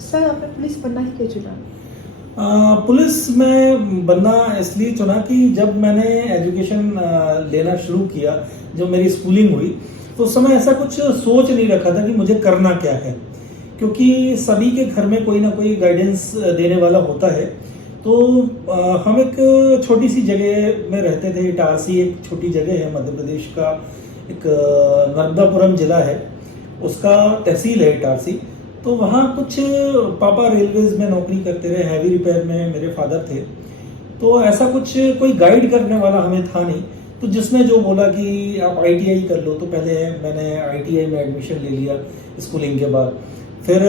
Sir आपने police बनना ही क्यों चुना? पुलिस में बनना इसलिए चुना कि जब मैंने एजुकेशन लेना शुरू किया, जब मेरी स्कूलिंग हुई, तो उस समय ऐसा कुछ सोच नहीं रखा था कि मुझे करना क्या है, क्योंकि सभी के घर में कोई ना कोई गाइडेंस देने वाला होता है। तो हम एक छोटी सी जगह में रहते थे। इटारसी एक छोटी जगह है, मध्य प्रदेश का एक नर्मदापुरम जिला है, उसका तहसील है इटारसी। तो वहाँ कुछ पापा रेलवेज में नौकरी करते रहे, हैवी रिपेयर में मेरे फादर थे। तो ऐसा कुछ कोई गाइड करने वाला हमें था नहीं। तो जिसने जो बोला कि आप आईटीआई कर लो, तो पहले मैंने आईटीआई में एडमिशन ले लिया स्कूलिंग के बाद। फिर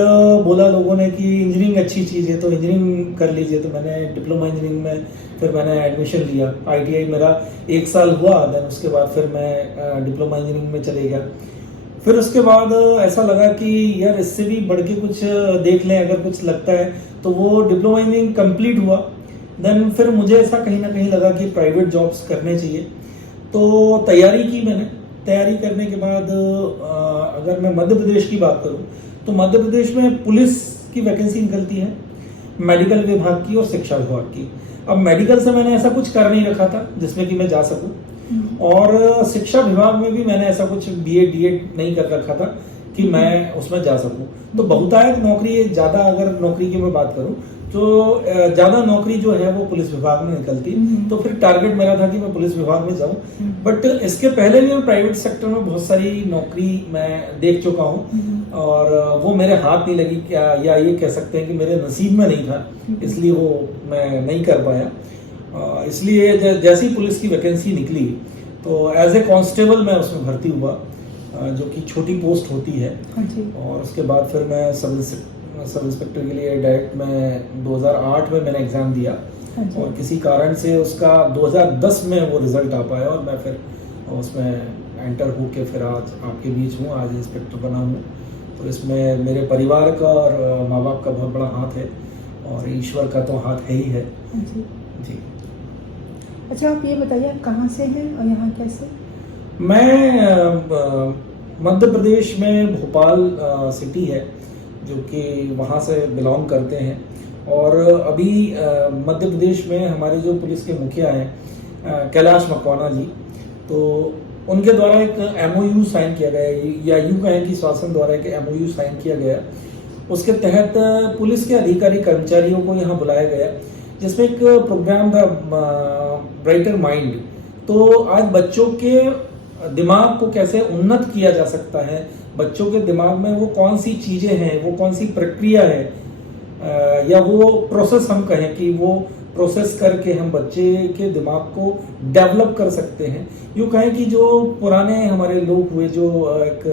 बोला लोगों ने कि इंजीनियरिंग अच्छी चीज़ है तो इंजीनियरिंग कर लीजिए, तो मैंने डिप्लोमा इंजीनियरिंग में फिर मैंने एडमिशन लिया। आईटीआई मेरा 1 साल हुआ, देन उसके बाद फिर मैं डिप्लोमा इंजीनियरिंग में चले गया। फिर उसके बाद ऐसा लगा कि यार इससे भी बढ़ के कुछ देख लें, अगर कुछ लगता है तो वो डिप्लोमा इंजीनियरिंग कंप्लीट हुआ। देन फिर मुझे ऐसा कहीं ना कहीं लगा कि प्राइवेट जॉब्स करने चाहिए, तो तैयारी की मैंने। तैयारी करने के बाद अगर मैं मध्य प्रदेश की बात करूं, तो मध्य प्रदेश में पुलिस की वैकेंसी निकलती है, मेडिकल विभाग की और शिक्षा विभाग की। अब मेडिकल से मैंने ऐसा कुछ कर नहीं रखा था जिसमें कि मैं जा सकूं, और शिक्षा विभाग में भी मैंने ऐसा कुछ बीएड डीएड नहीं कर रखा था कि मैं उसमें जा सकूं। तो बहुतायत नौकरी ज़्यादा, अगर नौकरी की मैं बात करूं तो ज़्यादा नौकरी जो है वो पुलिस विभाग में निकलती। तो फिर टारगेट मेरा था कि मैं पुलिस विभाग में जाऊं। बट इसके पहले भी मैं प्राइवेट सेक्टर में बहुत सारी नौकरी मैं देख चुका हूं, और वो मेरे हाथ नहीं लगी, क्या या ये कह सकते हैं कि मेरे नसीब में नहीं था, इसलिए वो मैं नहीं कर पाया। इसलिए जैसी पुलिस की वैकेंसी निकली तो एज ए कांस्टेबल मैं उसमें भर्ती हुआ, जो कि छोटी पोस्ट होती है। और उसके बाद फिर मैं सब इंस्पेक्टर के लिए डायरेक्ट मैं 2008 में मैंने एग्ज़ाम दिया, और किसी कारण से उसका 2010 में वो रिज़ल्ट आ पाया, और मैं फिर उसमें एंटर होके फिर आज आपके बीच हूँ, आज इंस्पेक्टर बना हूँ। तो इसमें मेरे परिवार का और माँ बाप का बहुत बड़ा हाथ है, और ईश्वर का तो हाथ है ही है जी। अच्छा आप ये बताइए आप कहाँ से हैं और यहाँ कैसे? मैं मध्य प्रदेश में भोपाल सिटी है, जो कि वहाँ से बिलोंग करते हैं। और अभी मध्य प्रदेश में हमारे जो पुलिस के मुखिया हैं कैलाश मकवाना जी, तो उनके द्वारा एक एमओयू साइन किया गया है, या यूँ कहें कि शासन द्वारा एक एमओयू साइन किया गया। उसके तहत पुलिस के अधिकारी कर्मचारियों को यहाँ बुलाया गया, जिसमें एक प्रोग्राम था ब्राइटर माइंड। तो आज बच्चों के दिमाग को कैसे उन्नत किया जा सकता है, बच्चों के दिमाग में वो कौन सी चीज़ें हैं, वो कौन सी प्रक्रिया है, या वो प्रोसेस हम कहें कि वो प्रोसेस करके हम बच्चे के दिमाग को डेवलप कर सकते हैं। यूँ कहें कि जो पुराने हमारे लोग हुए, जो एक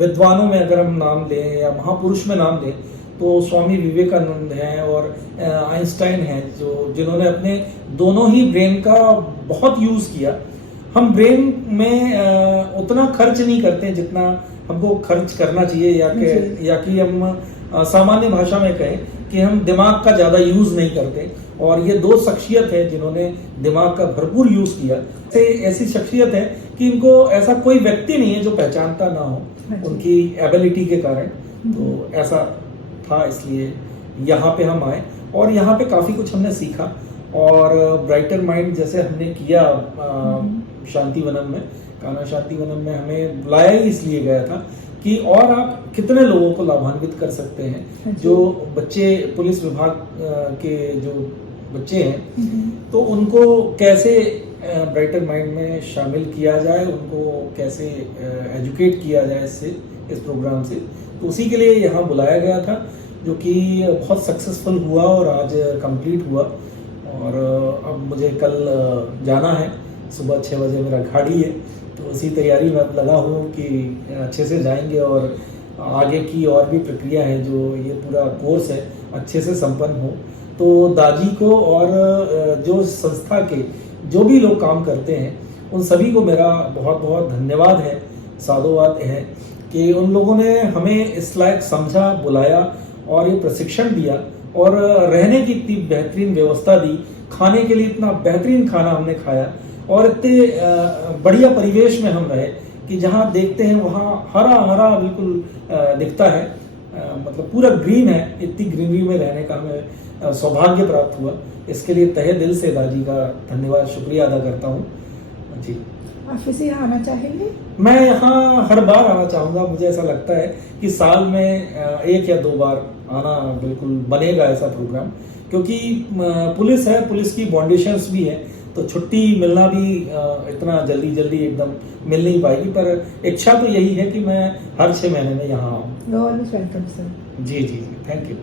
विद्वानों में अगर हम नाम लें या महापुरुष में नाम लें, तो स्वामी विवेकानंद हैं और आइंस्टाइन हैं, जो जिन्होंने अपने दोनों ही ब्रेन का बहुत यूज़ किया। हम ब्रेन में उतना खर्च नहीं करते जितना हमको खर्च करना चाहिए, या कि हम सामान्य भाषा में कहें कि हम दिमाग का ज़्यादा यूज़ नहीं करते। और ये दो शख्सियत है जिन्होंने दिमाग का भरपूर यूज़ किया। ऐसी शख्सियत है कि इनको ऐसा कोई व्यक्ति नहीं है जो पहचानता ना हो उनकी एबिलिटी के कारण। तो ऐसा था, इसलिए यहाँ पे हम आए, और यहाँ पे काफ़ी कुछ हमने सीखा। और ब्राइटर माइंड जैसे हमने किया शांति वनम में, कान्हा शांति वनम में हमें बुलाया ही इसलिए गया था कि और आप कितने लोगों को लाभान्वित कर सकते हैं। जो बच्चे पुलिस विभाग के जो बच्चे हैं, तो उनको कैसे ब्राइटर माइंड में शामिल किया जाए, उनको कैसे एजुकेट किया जाए इस प्रोग्राम से। तो उसी के लिए यहाँ बुलाया गया था, जो कि बहुत सक्सेसफुल हुआ और आज कंप्लीट हुआ। और अब मुझे कल जाना है, सुबह 6 बजे मेरा गाड़ी है, तो उसी तैयारी में अब लगा हूँ कि अच्छे से जाएंगे, और आगे की और भी प्रक्रिया है, जो ये पूरा कोर्स है, अच्छे से संपन्न हो। तो दादी को और जो संस्था के जो भी लोग काम करते हैं, उन सभी को मेरा बहुत बहुत धन्यवाद है, साधुवाद है कि उन लोगों ने हमें इस लायक समझा, बुलाया और ये प्रशिक्षण दिया, और रहने की इतनी बेहतरीन व्यवस्था दी, खाने के लिए इतना बेहतरीन खाना हमने खाया, और इतने बढ़िया परिवेश में हम रहे कि जहाँ देखते हैं वहाँ हरा हरा बिल्कुल दिखता है। मतलब पूरा ग्रीन है, इतनी ग्रीनरी में रहने का हमें सौभाग्य प्राप्त हुआ। इसके लिए तहे दिल से दादी का धन्यवाद, शुक्रिया अदा करता हूँ जी। आप फिर से यहाँ आना चाहेंगे? मैं यहाँ हर बार आना चाहूँगा। मुझे ऐसा लगता है कि साल में 1 या 2 बार आना बिल्कुल बनेगा ऐसा प्रोग्राम, क्योंकि पुलिस है, पुलिस की बाउंडेशंस भी है, तो छुट्टी मिलना भी इतना जल्दी जल्दी एकदम मिल नहीं पाएगी, पर इच्छा तो यही है कि मैं हर 6 महीने में यहाँ आऊँ। Always welcome sir. जी जी जी, थैंक यू।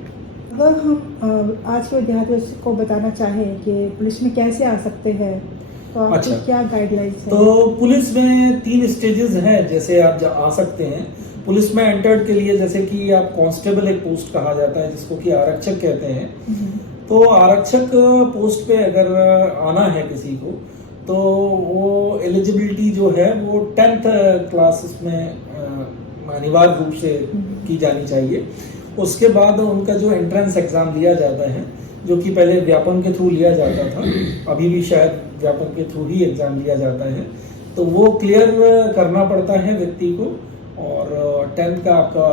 अगर हम आज के विद्यार्थियों को बताना चाहें कि पुलिस में कैसे आ सकते हैं, तो आपकी अच्छा। क्या गाइडलाइंस है? तो पुलिस में 3 स्टेजेस हैं जैसे आप आ सकते हैं पुलिस में एंटर्ड के लिए। जैसे कि आप कांस्टेबल एक पोस्ट कहा जाता है जिसको कि आरक्षक कहते हैं। तो आरक्षक पोस्ट पे अगर आना है किसी को, तो वो एलिजिबिलिटी जो है वो 10th क्लास में अनिवार्य रूप से की जानी चाहिए। उसके बाद उनका जो एंट्रेंस एग्जाम दिया जाता है, जो कि पहले व्यापम के थ्रू लिया जाता था, अभी भी शायद व्यापम के थ्रू ही एग्जाम लिया जाता है, तो वो क्लियर करना पड़ता है व्यक्ति को। और 10th का आपका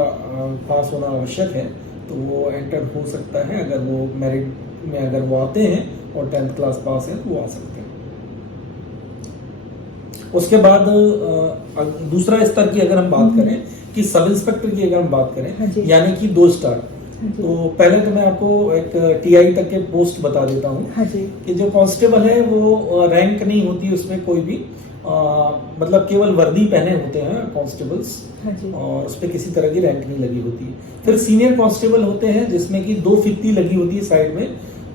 पास होना आवश्यक है, तो वो एंटर हो सकता है। अगर वो मेरिट में अगर वो आते हैं और 10th क्लास पास है तो वो आ सकते हैं। उसके बाद दूसरा स्तर की अगर हम बात करें कि सब इंस्पेक्टर की अगर हम बात करें, यानी कि 2 स्टार, तो पहले तो मैं आपको एक टीआई तक के पोस्ट बता देता हूँ कि जो कांस्टेबल है वो रैंक नहीं होती उसमें कोई भी, मतलब केवल वर्दी पहने होते हैं कांस्टेबल्स, और उस पर किसी तरह की रैंक नहीं लगी होती है। फिर सीनियर कांस्टेबल होते हैं जिसमें कि 2 फित्ती लगी होती है साइड में,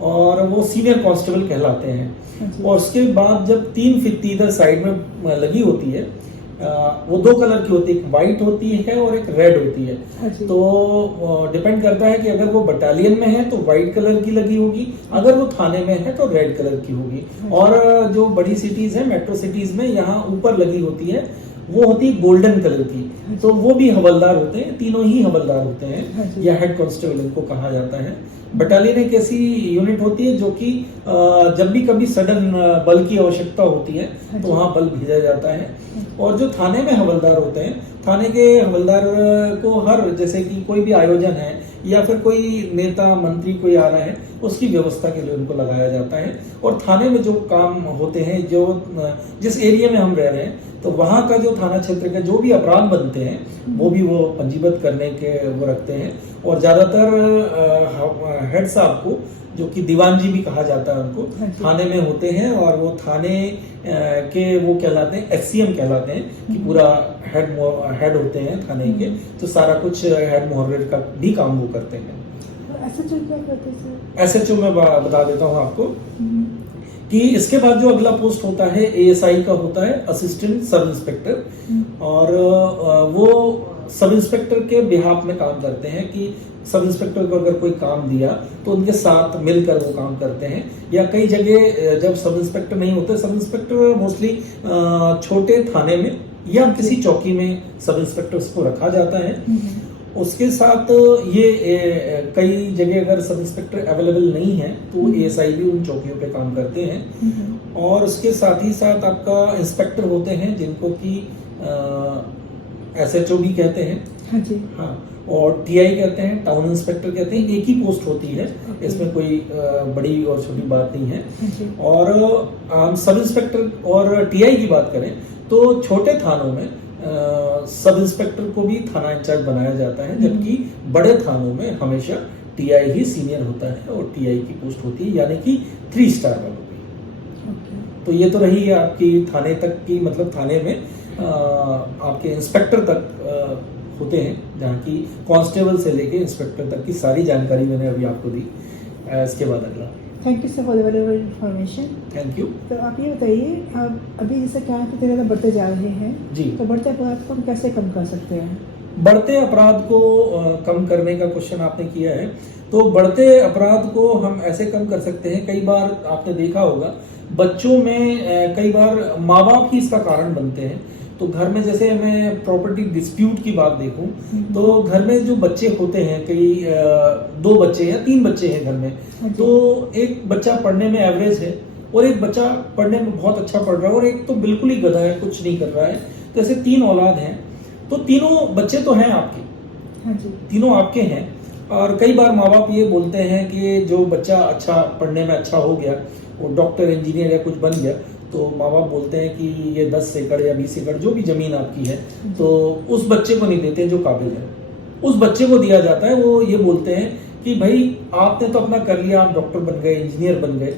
और वो सीनियर कांस्टेबल कहलाते हैं। और उसके बाद जब 3 फित्ती इधर साइड में लगी होती है, वो 2 कलर की होती है, एक व्हाइट होती है और एक रेड होती है। तो डिपेंड करता है कि अगर वो बटालियन में है तो व्हाइट कलर की लगी होगी, अगर वो थाने में है तो रेड कलर की होगी। और जो बड़ी सिटीज है, मेट्रो सिटीज में, यहाँ ऊपर लगी होती है, वो होती है गोल्डन कलर की। तो वो भी हवलदार होते हैं, तीनों ही हवलदार होते हैं, या हेड कांस्टेबल इनको कहा जाता है। बटालियन एक ऐसी यूनिट होती है जो कि जब भी कभी सडन बल की आवश्यकता होती है तो वहाँ बल भेजा जाता है। और जो थाने में हवलदार होते हैं, थाने के हवलदार को हर, जैसे कि कोई भी आयोजन है या फिर कोई नेता मंत्री कोई आ रहा है, उसकी व्यवस्था के लिए उनको लगाया जाता है। और थाने में जो काम होते हैं, जो जिस एरिया में हम रह रहे हैं, तो वहाँ का जो थाना क्षेत्र के जो भी अपराध बनते हैं वो भी वो पंजीबद्ध करने के वो रखते हैं। और ज्यादातर हेड साहब को, जो कि दीवान जी भी कहा जाता है उनको, थाने में होते हैं, और वो थाने के वो कहलाते हैं, एससीएम कहलाते हैं, कि पूरा हेड होते हैं थाने के, तो सारा कुछ हेड मुहर्रिर का भी काम वो करते हैं। एसएचओ क्या करते हैं? एसएचओ मैं बता देता हूँ आपको कि इसके बाद जो अगला पोस्ट होता है एएसआई का होता है, असिस्टेंट सब इंस्पेक्टर। और वो सब इंस्पेक्टर के बिहाफ में काम करते हैं कि सब इंस्पेक्टर को अगर कोई काम दिया तो उनके साथ मिलकर वो काम करते हैं। या कई जगह जब सब इंस्पेक्टर नहीं होते, सब इंस्पेक्टर मोस्टली छोटे थाने में या किसी चौकी में सब इंस्पेक्टर्स को रखा जाता है। उसके साथ ये कई जगह अगर सब इंस्पेक्टर अवेलेबल नहीं है तो एएसआई भी उन चौकियों पे काम करते हैं। और उसके साथ ही साथ आपका इंस्पेक्टर होते हैं जिनको कि एसएचओ भी कहते हैं, हाँ, और टीआई कहते हैं, टाउन इंस्पेक्टर कहते हैं। एक ही पोस्ट होती है, इसमें कोई बड़ी और छोटी बात नहीं है। और हम सब इंस्पेक्टर और टीआई की बात करें तो छोटे थानों में सब इंस्पेक्टर को भी थाना इंचार्ज बनाया जाता है, जबकि बड़े थानों में हमेशा टीआई ही सीनियर होता है और टीआई की पोस्ट होती है, यानी कि 3 स्टार वालों की। तो ये तो रही आपकी थाने तक की, मतलब थाने में आपके इंस्पेक्टर तक होते हैं, जहाँ की कांस्टेबल से लेके इंस्पेक्टर तक की सारी जानकारी मैंने अभी आपको दी। इसके बाद अगला। Thank you sir for the valuable information. Thank you. तो आप ये बताइए, अब अभी जैसे क्या है कि ज़्यादा बढ़ते जा रहे हैं जी, तो बढ़ते अपराध को हम कैसे कम कर सकते हैं? बढ़ते अपराध को कम करने का क्वेश्चन आपने किया है। तो बढ़ते अपराध को हम ऐसे कम कर सकते हैं, कई बार आपने देखा होगा बच्चों में कई बार माँ बाप ही इसका कारण बनते हैं। तो घर में जैसे मैं प्रॉपर्टी डिस्प्यूट की बात देखूं तो घर में जो बच्चे होते हैं, कई 2 बच्चे या 3 बच्चे हैं घर में, तो एक बच्चा पढ़ने में एवरेज है और एक बच्चा पढ़ने में बहुत अच्छा पढ़ रहा है और एक तो बिल्कुल ही गधा है, कुछ नहीं कर रहा है। तो ऐसे 3 औलाद हैं, तो तीनों बच्चे तो हैं आपके, हाँ जी। तीनों आपके हैं। और कई बार माँ बाप ये बोलते हैं कि जो बच्चा अच्छा पढ़ने में अच्छा हो गया, वो डॉक्टर इंजीनियर या कुछ बन गया, तो माँ बाप बोलते हैं कि ये 10 एकड़ या 20 एकड़ जो भी ज़मीन आपकी है, तो उस बच्चे को नहीं देते जो काबिल है, उस बच्चे को दिया जाता है। वो ये बोलते हैं कि भाई आपने तो अपना कर लिया, आप डॉक्टर बन गए, इंजीनियर बन गए,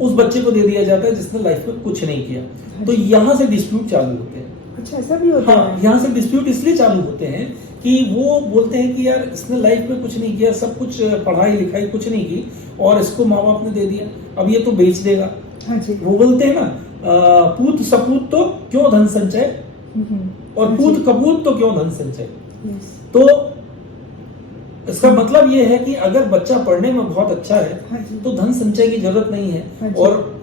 उस बच्चे को दे दिया जाता है जिसने लाइफ में कुछ नहीं किया। तो यहाँ से डिस्प्यूट चालू होते हैं। अच्छा, ऐसा भी होता हाँ, है? यहाँ से डिस्प्यूट इसलिए चालू होते हैं कि वो बोलते हैं कि यार इसने लाइफ में कुछ नहीं किया, सब कुछ पढ़ाई लिखाई कुछ नहीं की, और इसको माँ बाप ने दे दिया, अब ये तो बेच देगा। हाँ जी। वो बोलते हैं ना, पूत सपूत तो क्यों धन संचय, और हाँ पूत जी। कपूत तो क्यों धन संचय। यस। तो इसका मतलब ये है कि अगर बच्चा पढ़ने में बहुत अच्छा है, हाँ जी। तो धन संचय की जरूरत नहीं है। हाँ जी। और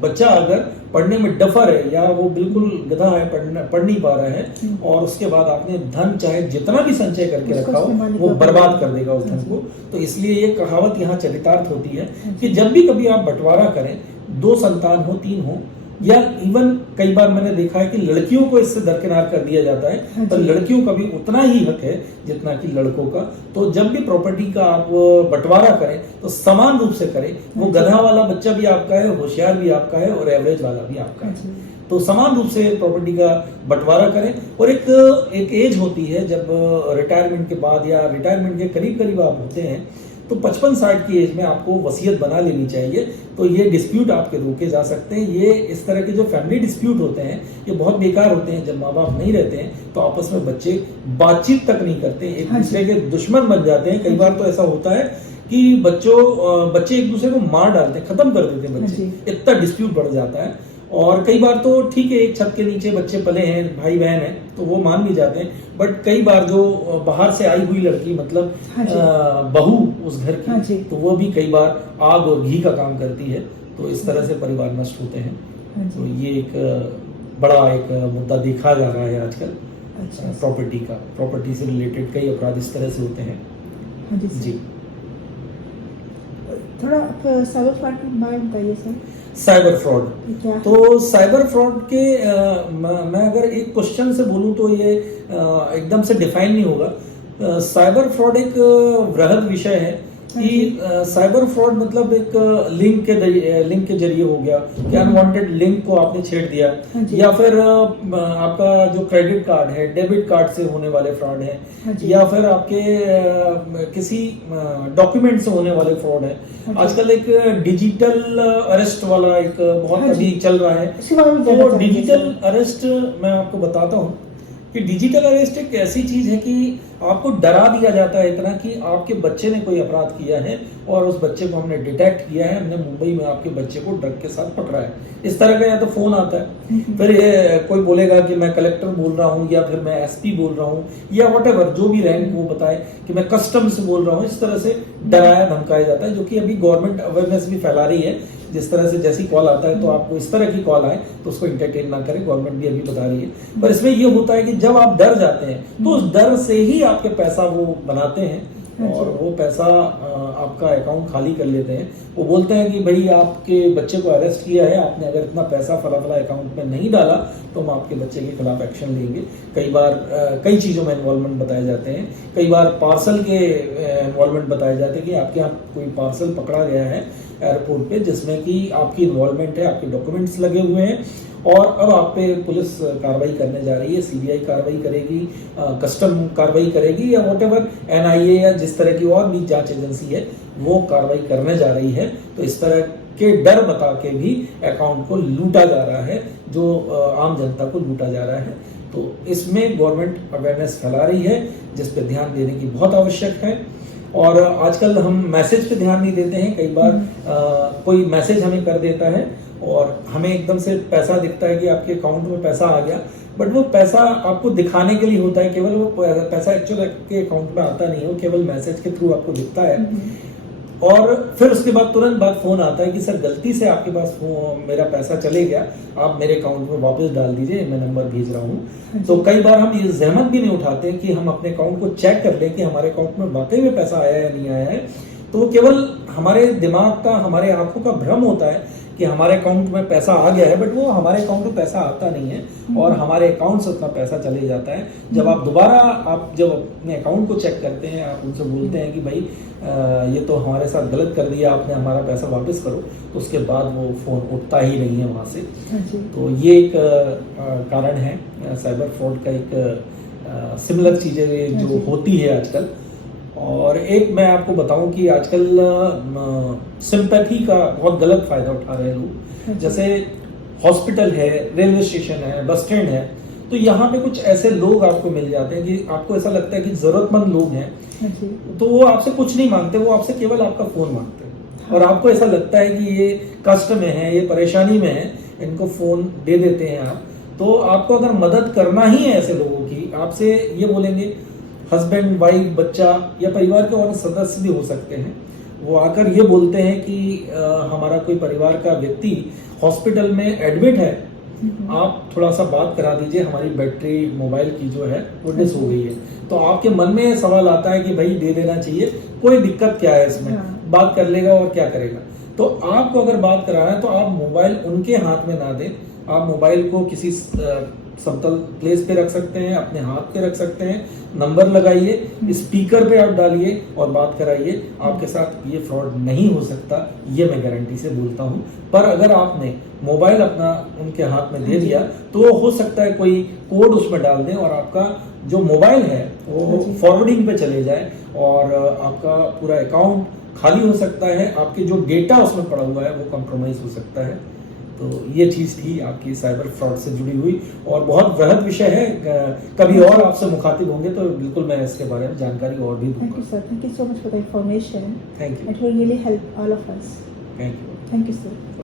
बच्चा अगर पढ़ने में डफर है या वो बिल्कुल गधा है, पढ़ नहीं पा रहा है, और उसके बाद आपने धन चाहे जितना भी संचय करके उसको रखा हो, इस्तेमाल वो कर बर्बाद पाएगा। कर देगा उस धन को। तो इसलिए ये कहावत यहाँ चरितार्थ होती है हाँ कि जी। जब भी कभी आप बंटवारा करें, 2 संतान हो, 3 हो, या इवन कई बार मैंने देखा है कि लड़कियों को इससे दरकिनार कर दिया जाता है, हाँ पर जी। लड़कियों का भी उतना ही हक है जितना कि लड़कों का। तो जब भी प्रॉपर्टी का आप बंटवारा करें तो समान रूप से करें। वो हाँ जी। गधा वाला बच्चा भी आपका है, होशियार भी आपका है, और एवरेज वाला भी आपका हाँ है। जी। तो समान रूप से प्रॉपर्टी का बंटवारा करें। और एक एज होती है जब रिटायरमेंट के बाद या रिटायरमेंट के करीब करीब आप होते हैं, तो 55-60 की एज में आपको वसीयत बना लेनी चाहिए। तो ये डिस्प्यूट आपके रोके जा सकते हैं। ये इस तरह के जो फैमिली डिस्प्यूट होते हैं, ये बहुत बेकार होते हैं। जब माँ बाप नहीं रहते हैं तो आपस में बच्चे बातचीत तक नहीं करते, एक हाँ दूसरे के दुश्मन बन जाते हैं। कई बार तो ऐसा होता है कि बच्चे एक दूसरे को मार डालते हैं, खत्म कर देते हैं बच्चे, इतना डिस्प्यूट बढ़ जाता है। और कई बार तो ठीक है, एक छत के नीचे बच्चे पले हैं, भाई बहन हैं, तो वो मान भी जाते हैं। बट कई बार जो बाहर से आई हुई लड़की, मतलब हाँ जी। बहू उस घर हाँ की, जी। तो वो भी कई बार आग और घी का काम करती है। तो इस तरह से परिवार नष्ट होते हैं। हाँ तो जी। ये एक बड़ा एक मुद्दा देखा जा रहा है आजकल, अच्छा। प्रॉपर्टी का। प्रॉपर्टी से रिलेटेड कई अपराध इस तरह से होते हैं। हाँ जी सर। जी। थोड़ा आप साइबर फ्रॉड के बारे में बताइए सर। साइबर फ्रॉड, ये क्या है? तो साइबर फ्रॉड के मैं अगर एक क्वेश्चन से बोलूं तो ये एकदम से डिफाइन नहीं होगा। साइबर फ्रॉड एक वृहद विषय है कि साइबर फ्रॉड मतलब एक लिंक के जरिए हो गया कि अनवांटेड लिंक को आपने छेड़ दिया, हाँ जी। या फिर आपका जो क्रेडिट कार्ड है, डेबिट कार्ड से होने वाले फ्रॉड है, हाँ जी। या फिर आपके किसी डॉक्यूमेंट से होने वाले फ्रॉड है। हाँ जी। आजकल एक डिजिटल अरेस्ट वाला एक बहुत हाँ जी। अभी चल रहा है। इसके बारे में जानना तो चाहेंगे डिजिटल सर। अरेस्ट मैं आपको बताता हूँ कि डिजिटल अरेस्ट एक ऐसी चीज है कि आपको डरा दिया जाता है इतना कि आपके बच्चे ने कोई अपराध किया है और उस बच्चे को हमने डिटेक्ट किया है, हमने मुंबई में आपके बच्चे को ड्रग के साथ पकड़ा है। इस तरह का या तो फोन आता है, फिर ये कोई बोलेगा कि मैं कलेक्टर बोल रहा हूँ, या फिर मैं एसपी बोल रहा हूँ, या व्हाटएवर जो भी रैंक वो बताए कि मैं कस्टम से बोल रहा हूँ। इस तरह से डराया धमकाया जाता है, जो कि अभी गवर्नमेंट अवेयरनेस भी फैला रही है। जिस तरह से जैसी कॉल आता है तो आपको इस तरह की कॉल आए तो उसको एंटरटेन ना करें, गवर्नमेंट भी अभी बता रही है। पर इसमें ये होता है कि जब आप डर जाते हैं तो उस डर से ही आपके पैसा वो बनाते हैं और वो पैसा आपका अकाउंट खाली कर लेते हैं। वो बोलते हैं कि भाई आपके बच्चे को अरेस्ट किया है, आपने अगर इतना पैसा फला फला अकाउंट में नहीं डाला तो हम आपके बच्चे के खिलाफ एक्शन लेंगे। कई बार कई चीज़ों में इन्वॉल्वमेंट बताए जाते हैं। कई बार पार्सल के इन्वॉल्वमेंट बताए जाते हैं कि आपके यहाँ कोई पार्सल पकड़ा गया है एयरपोर्ट पे जिसमें कि आपकी इन्वॉल्वमेंट है, आपके डॉक्यूमेंट्स लगे हुए हैं, और अब आप पे पुलिस कार्रवाई करने जा रही है, सीबीआई कार्रवाई करेगी, कस्टम कार्रवाई करेगी, या व्हाटएवर एनआईए या जिस तरह की और भी जांच एजेंसी है वो कार्रवाई करने जा रही है। तो इस तरह के डर बता के भी अकाउंट को लूटा जा रहा है, जो आम जनता को लूटा जा रहा है। तो इसमें गवर्नमेंट अवेयरनेस फैला रही है जिस पे ध्यान देने की बहुत आवश्यक है। और आजकल हम मैसेज पे ध्यान नहीं देते हैं। कई बार कोई मैसेज हमें कर देता है और हमें एकदम से पैसा दिखता है कि आपके अकाउंट में पैसा आ गया, बट वो पैसा आपको दिखाने के लिए होता है, केवल वो पैसा एक्चुअल आपके अकाउंट में आता नहीं है, वो केवल मैसेज के थ्रू आपको दिखता है। और फिर उसके बाद तुरंत बाद फोन आता है कि सर गलती से आपके पास मेरा पैसा चले गया, आप मेरे अकाउंट में वापस डाल दीजिए, मैं नंबर भेज रहा हूँ। तो कई बार हम ये जहमत भी नहीं उठाते कि हम अपने अकाउंट को चेक कर लें कि हमारे अकाउंट में वाकई में पैसा आया या नहीं आया है। तो केवल हमारे दिमाग का, हमारे आंखों का भ्रम होता है कि हमारे अकाउंट में पैसा आ गया है, बट वो हमारे अकाउंट में पैसा आता नहीं है और हमारे अकाउंट से उतना पैसा चले जाता है। जब आप दोबारा जब अपने अकाउंट को चेक करते हैं, आप उनसे बोलते हैं कि भाई ये तो हमारे साथ गलत कर दिया आपने, हमारा पैसा वापस करो, तो उसके बाद वो फ़ोन उठता ही नहीं है वहाँ से। तो ये एक कारण है साइबर फ्रॉड का, एक सिमिलर चीज़ें जो होती है आजकल। और एक मैं आपको बताऊं कि आजकल सिंपैथी का बहुत गलत फायदा उठा रहे हैं लोग। जैसे हॉस्पिटल है, रेलवे स्टेशन है, बस स्टैंड है, तो यहाँ पे कुछ ऐसे लोग आपको मिल जाते हैं कि आपको ऐसा लगता है कि जरूरतमंद लोग हैं, तो वो आपसे कुछ नहीं मांगते, वो आपसे केवल आपका फोन मांगते हैं। और आपको ऐसा लगता है कि ये कष्ट में है, ये परेशानी में है, इनको फोन दे देते हैं आप। तो आपको अगर मदद करना ही है ऐसे लोगों की, आपसे ये बोलेंगे, हस्बैंड, वाइफ, बच्चा या परिवार के और सदस्य भी हो सकते हैं, वो आकर ये बोलते हैं कि हमारा कोई परिवार का व्यक्ति हॉस्पिटल में एडमिट है, आप थोड़ा सा बात करा दीजिए, हमारी बैटरी मोबाइल की जो है वो डिस हो गई है। तो आपके मन में सवाल आता है कि भाई दे देना चाहिए, कोई दिक्कत क्या है इसमें, बात कर लेगा और क्या करेगा। तो आपको अगर बात कराना है तो आप मोबाइल उनके हाथ में ना दें, आप मोबाइल को किसी समतल प्लेस पे रख सकते हैं, अपने हाथ पे रख सकते हैं, नंबर लगाइए, स्पीकर पे आप डालिए और बात कराइए। आपके साथ ये फ्रॉड नहीं हो सकता, ये मैं गारंटी से बोलता हूँ। पर अगर आपने मोबाइल अपना उनके हाथ में दे दिया तो हो सकता है कोई कोड उसमें डाल दें और आपका जो मोबाइल है वो फॉरवर्डिंग पे चले जाए और आपका पूरा अकाउंट खाली हो सकता है, आपके जो डेटा उसमें पड़ा हुआ है वो कॉम्प्रोमाइज हो सकता है। तो ये चीज़ थी आपकी साइबर फ्रॉड से जुड़ी हुई और बहुत वृहद विषय है। कभी और आपसे मुखातिब होंगे तो बिल्कुल मैं इसके बारे में जानकारी और भी दूंगा। Thank you, sir. Thank you so much for the information. Thank you. It will really help all of us. Thank you. Thank you, sir.